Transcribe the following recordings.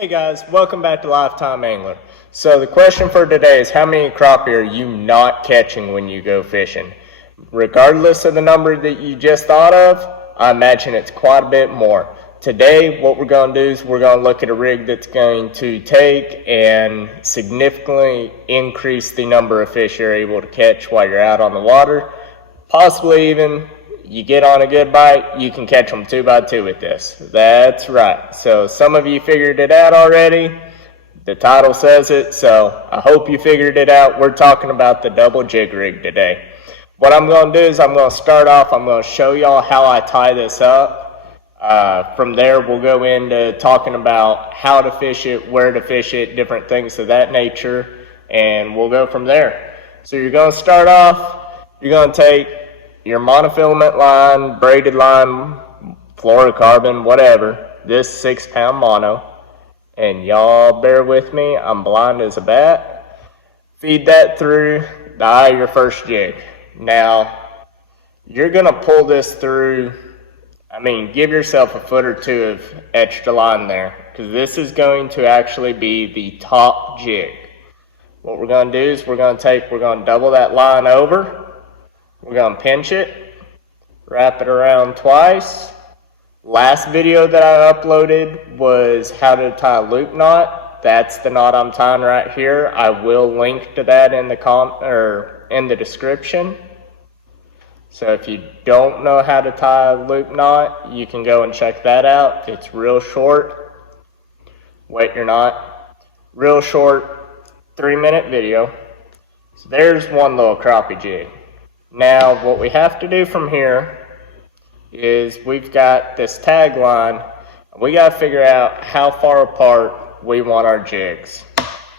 Hey guys, welcome back to Lifetime Angler. So the question for today is, how many crappie are you not catching when you go fishing? Regardless of the number that you just thought of, I imagine it's quite a bit more. Today, what we're going to do is we're going to look at a rig that's going to take and significantly increase the number of fish you're able to catch while you're out on the water. Possibly even, you get on a good bite, you can catch them 2x2 with this. That's right. So some of you figured it out already. The title says it, so I hope you figured it out. We're talking about the double jig rig today. What I'm going to do is I'm going to start off, I'm going to show y'all how I tie this up. From there, we'll go into talking about how to fish it, where to fish it, different things of that nature, and we'll go from there. So you're going to start off, you're going to take your monofilament line, braided line, fluorocarbon, whatever, this 6-pound mono, and y'all bear with me, I'm blind as a bat. Feed that through the eye of your first jig. Now, you're going to pull this through, give yourself a foot or two of extra line there, because this is going to actually be the top jig. What we're going to do is we're going to double that line over. We're going to pinch it, wrap it around twice. Last video that I uploaded was how to tie a loop knot. That's the knot I'm tying right here. I will link to that in the description. So if you don't know how to tie a loop knot, you can go and check that out. It's real short. Wet your knot. Real short, 3-minute video. So there's one little crappie jig. Now, what we have to do from here is we've got this tag line. We got to figure out how far apart we want our jigs.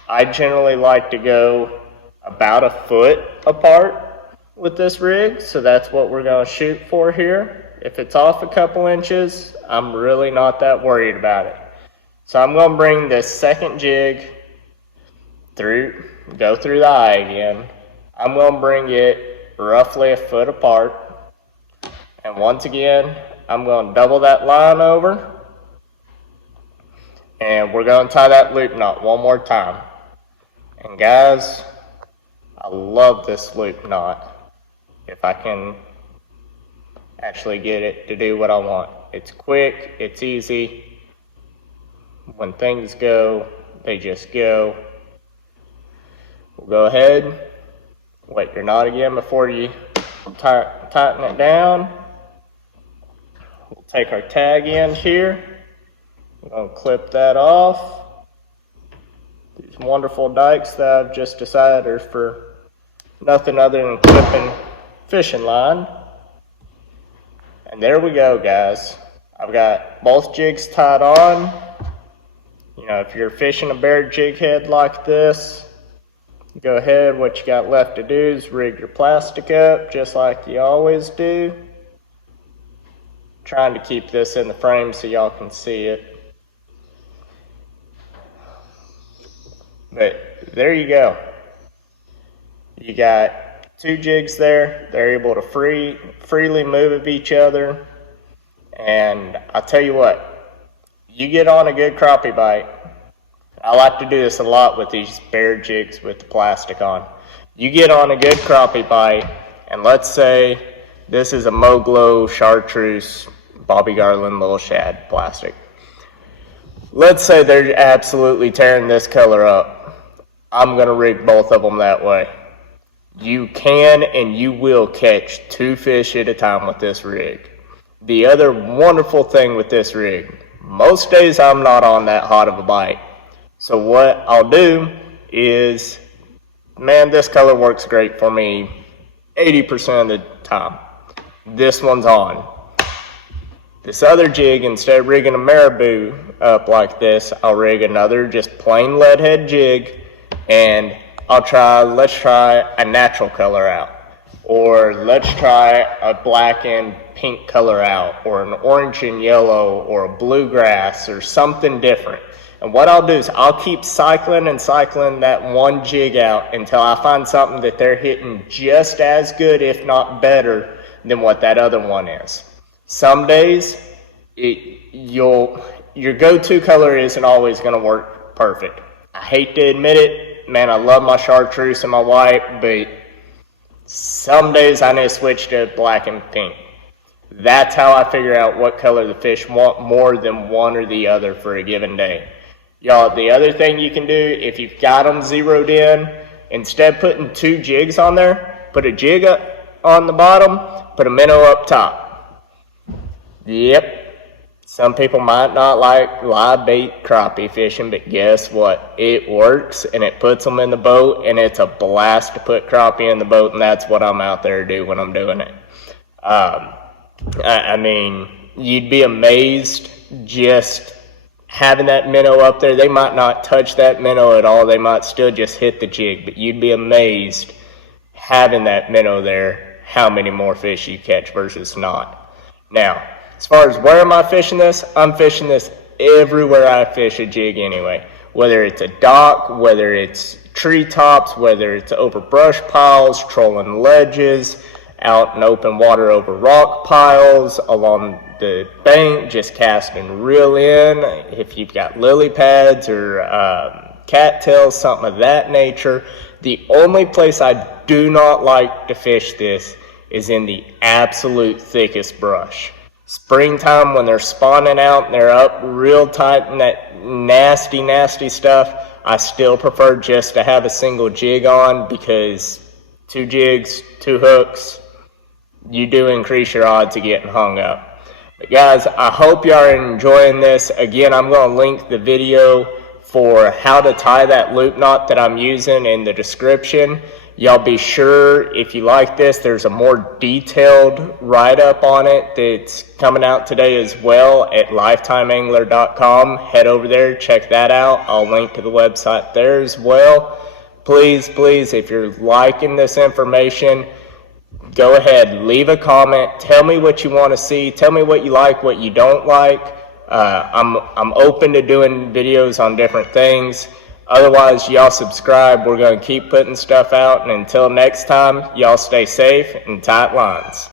I generally like to go about a foot apart with this rig, so that's what we're going to shoot for here. If it's off a couple inches, I'm really not that worried about it. So I'm going to bring this second jig through, go through the eye again. I'm going to bring it roughly a foot apart, and once again I'm going to double that line over, and we're going to tie that loop knot one more time. And guys, I love this loop knot if I can actually get it to do what I want. It's quick, it's easy. When things go, they just go. We'll go ahead, wet your knot again before you tighten it down. We'll take our tag end here. We're going to clip that off. These wonderful dikes that I've just decided are for nothing other than clipping fishing line. And there we go, guys. I've got both jigs tied on. You know, if you're fishing a bare jig head like this, go ahead, what you got left to do is rig your plastic up just like you always do. Trying to keep this in the frame so y'all can see it. But there you go. You got two jigs there. They're able to freely move of each other. And I'll tell you what, you get on a good crappie bite. I like to do this a lot with these bare jigs with the plastic on. You get on a good crappie bite, and let's say this is a Moglo Chartreuse Bobby Garland Little Shad plastic. Let's say they're absolutely tearing this color up. I'm going to rig both of them that way. You can and you will catch 2 fish at a time with this rig. The other wonderful thing with this rig, most days I'm not on that hot of a bite. So what I'll do is, this color works great for me 80% of the time. This one's on. This other jig, instead of rigging a marabou up like this, I'll rig another just plain lead head jig, and let's try a natural color out. Or let's try a black and pink color out, or an orange and yellow, or a bluegrass, or something different. And what I'll do is I'll keep cycling that one jig out until I find something that they're hitting just as good, if not better, than what that other one is. Some days you'll your go-to color isn't always going to work perfect. I hate to admit it, man, I love my chartreuse and my white, but some days I need to switch to black and pink. That's how I figure out what color the fish want more than one or the other for a given day. Y'all, the other thing you can do, if you've got them zeroed in, instead of putting 2 jigs on there, put a jig up on the bottom, put a minnow up top. Yep. Some people might not like live bait crappie fishing, but guess what? It works, and it puts them in the boat, and it's a blast to put crappie in the boat, and that's what I'm out there to do when I'm doing it. I mean, you'd be amazed just having that minnow up there. They might not touch that minnow at all. They might still just hit the jig, but you'd be amazed having that minnow there, how many more fish you catch versus not. Now, as far as where am I fishing this, I'm fishing this everywhere I fish a jig anyway. Whether it's a dock, whether it's treetops, whether it's over brush piles, trolling ledges, out in open water over rock piles, along the bank, just casting reel in. If you've got lily pads or cattails, something of that nature. The only place I do not like to fish this is in the absolute thickest brush. Springtime, when they're spawning out and they're up real tight in that nasty, nasty stuff, I still prefer just to have a single jig on, because 2 jigs, 2 hooks, you do increase your odds of getting hung up. But guys, I hope you are enjoying this. Again, I'm going to link the video for how to tie that loop knot that I'm using in the description. Y'all be sure, if you like this, there's a more detailed write-up on it that's coming out today as well at lifetimeangler.com. Head over there, check that out. I'll link to the website there as well. Please, please, if you're liking this information, go ahead, leave a comment. Tell me what you want to see. Tell me what you like, what you don't like. I'm open to doing videos on different things. Otherwise, y'all subscribe. We're going to keep putting stuff out. And until next time, y'all stay safe and tight lines.